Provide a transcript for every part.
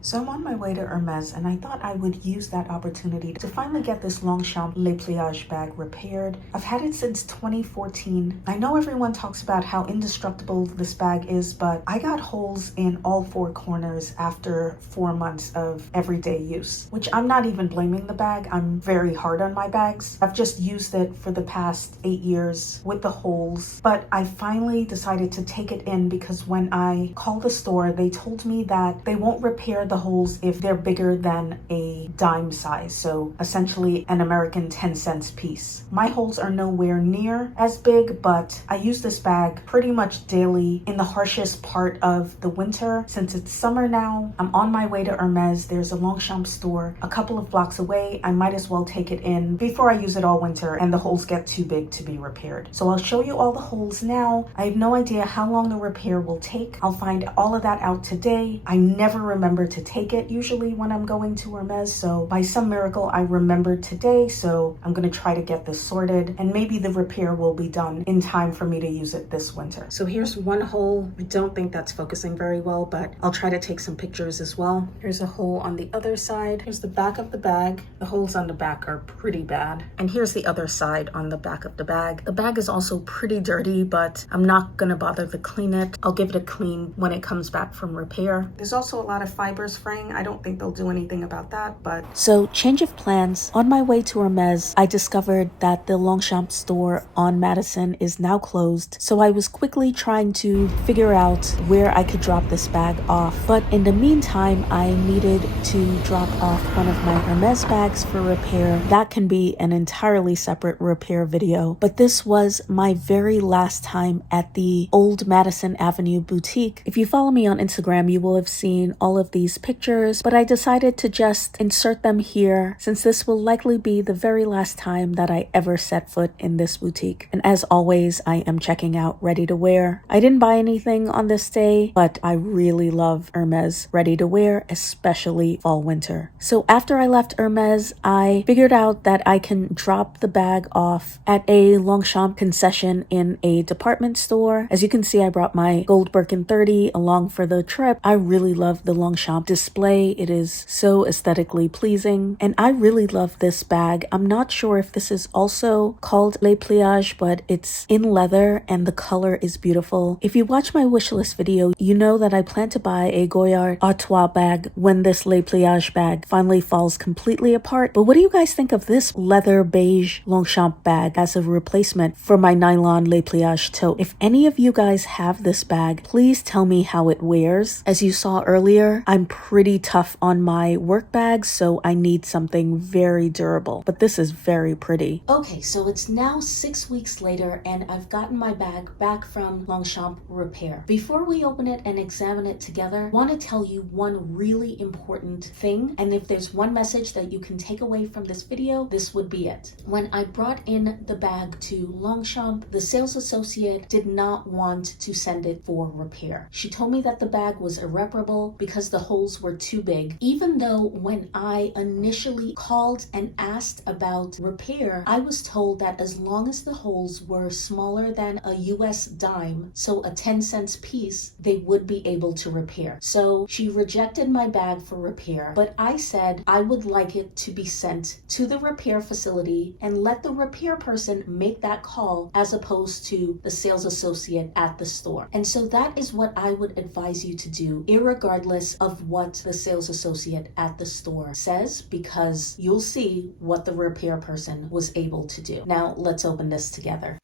So I'm on my way to Hermes and I thought I would use that opportunity to finally get this Longchamp pliage bag repaired. I've had it since 2014. I know everyone talks about how indestructible this bag is, but I got holes in all four corners after 4 months of everyday use, which I'm not even blaming the bag. I'm very hard on my bags. I've just used it for the past 8 years with the holes, but I finally decided to take it in because when I called the store, they told me that they won't repair the holes if they're bigger than a dime size, so essentially an American 10 cents piece. My holes are nowhere near as big, but I use this bag pretty much daily in the harshest part of the winter. Since it's summer now, I'm on my way to Hermes. There's a Longchamp store a couple of blocks away. I might as well take it in before I use it all winter and the holes get too big to be repaired. So I'll show you all the holes now. I have no idea how long the repair will take. I'll find all of that out today. I never remember to take it usually when I'm going to Hermes, so by some miracle I remembered today, so I'm gonna try to get this sorted and maybe the repair will be done in time for me to use it this winter. So here's one hole. I don't think that's focusing very well, but I'll try to take some pictures as well. Here's a hole on the other side. Here's the back of the bag. The holes on the back are pretty bad. And here's the other side on the back of the bag. The bag is also pretty dirty, but I'm not gonna bother to clean it. I'll give it a clean when it comes back from repair. There's also a lot of fibers fraying. I don't think they'll do anything about that, but... So, change of plans. On my way to Hermes, I discovered that the Longchamp store on Madison is now closed, so I was quickly trying to figure out where I could drop this bag off. But in the meantime, I needed to drop off one of my Hermes bags for repair. That can be an entirely separate repair video, but this was my very last time at the old Madison Avenue boutique. If you follow me on Instagram, you will have seen all of these pictures, but I decided to just insert them here since this will likely be the very last time that I ever set foot in this boutique. And as always, I am checking out ready to wear. I didn't buy anything on this day, but I really love Hermes ready to wear, especially fall winter. So after I left Hermes, I figured out that I can drop the bag off at a Longchamp concession in a department store. As you can see, I brought my gold Birkin 30 along for the trip. I really love the Longchamp display. It is so aesthetically pleasing, and I really love this bag. I'm not sure if this is also called Le Pliage, but it's in leather and the color is beautiful. If you watch my wishlist video, you know that I plan to buy a Goyard Artois bag when this Le Pliage bag finally falls completely apart. But what do you guys think of this leather beige Longchamp bag as a replacement for my nylon Le Pliage tote? If any of you guys have this bag, please tell me how it wears. As you saw earlier, I'm pretty tough on my work bags, so I need something very durable, but this is very pretty. Okay, so it's now 6 weeks later and I've gotten my bag back from Longchamp repair. Before we open it and examine it together, I want to tell you one really important thing, and if there's one message that you can take away from this video, this would be it. When I brought in the bag to Longchamp, the sales associate did not want to send it for repair. She told me that the bag was irreparable because the holes were too big, even though when I initially called and asked about repair, I was told that as long as the holes were smaller than a US dime, so a 10 cents piece, they would be able to repair. So she rejected my bag for repair, but I said I would like it to be sent to the repair facility and let the repair person make that call as opposed to the sales associate at the store. And so that is what I would advise you to do, irregardless of what the sales associate at the store says, because you'll see what the repair person was able to do. Now let's open this together.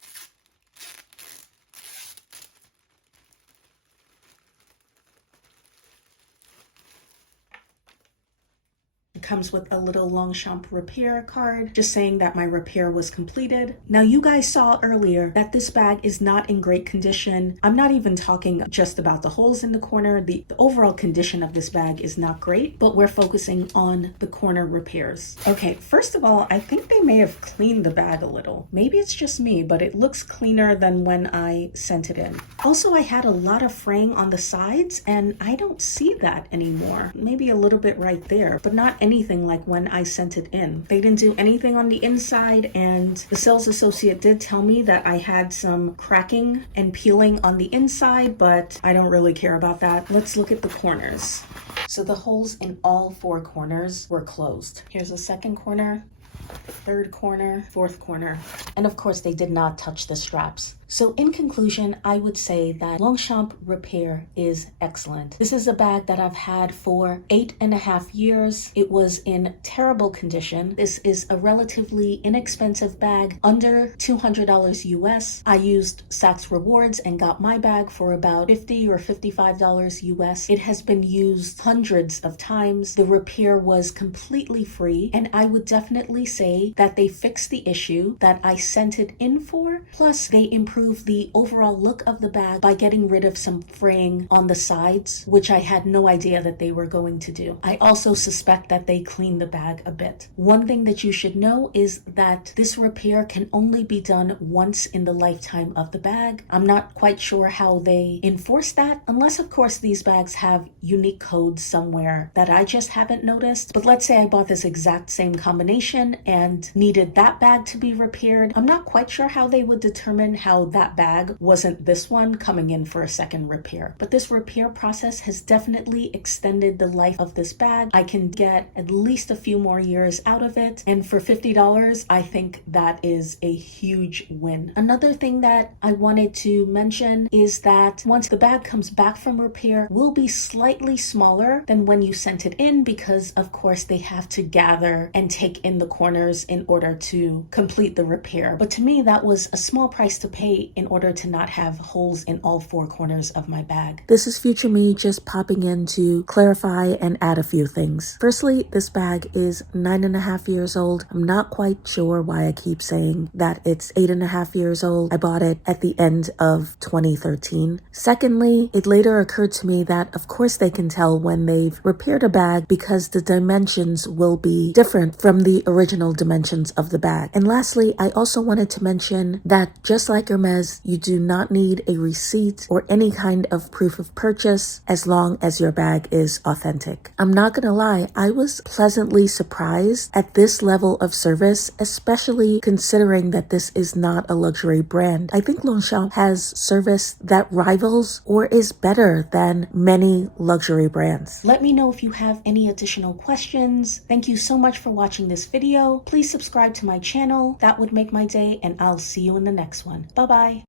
Comes with a little Longchamp repair card just saying that my repair was completed. Now you guys saw earlier that this bag is not in great condition. I'm not even talking just about the holes in the corner. The overall condition of this bag is not great, but we're focusing on the corner repairs. Okay, first of all, I think they may have cleaned the bag a little. Maybe it's just me, but it looks cleaner than when I sent it in. Also, I had a lot of fraying on the sides and I don't see that anymore. Maybe a little bit right there, but not anything like when I sent it in. They didn't do anything on the inside, and the sales associate did tell me that I had some cracking and peeling on the inside, but I don't really care about that. Let's look at the corners. So the holes in all 4 corners were closed. Here's the second corner, third corner, fourth corner. And of course, they did not touch the straps. So in conclusion, I would say that Longchamp repair is excellent. This is a bag that I've had for 8.5 years. It was in terrible condition. This is a relatively inexpensive bag, under $200 US. I used Saks Rewards and got my bag for about $50 or $55 US. It has been used hundreds of times. The repair was completely free, and I would definitely say that they fixed the issue that I sent it in for, plus they improved the overall look of the bag by getting rid of some fraying on the sides, which I had no idea that they were going to do. I also suspect that they cleaned the bag a bit. One thing that you should know is that this repair can only be done once in the lifetime of the bag. I'm not quite sure how they enforce that, unless of course these bags have unique codes somewhere that I just haven't noticed. But let's say I bought this exact same combination and needed that bag to be repaired. I'm not quite sure how they would determine how that bag wasn't this one coming in for a second repair. But this repair process has definitely extended the life of this bag. I can get at least a few more years out of it. And for $50, I think that is a huge win. Another thing that I wanted to mention is that once the bag comes back from repair, will be slightly smaller than when you sent it in, because of course they have to gather and take in the corners in order to complete the repair. But to me, that was a small price to pay in order to not have holes in all 4 corners of my bag. This is future me just popping in to clarify and add a few things. Firstly, this bag is 9.5 years old. I'm not quite sure why I keep saying that it's 8.5 years old. I bought it at the end of 2013. Secondly, it later occurred to me that of course they can tell when they've repaired a bag because the dimensions will be different from the original dimensions of the bag. And lastly, I also wanted to mention that just like Hermes, you do not need a receipt or any kind of proof of purchase as long as your bag is authentic. I'm not gonna lie, I was pleasantly surprised at this level of service, especially considering that this is not a luxury brand. I think Longchamp has service that rivals or is better than many luxury brands. Let me know if you have any additional questions. Thank you so much for watching this video. Please subscribe to my channel. That would make my day, and I'll see you in the next one. Bye-bye.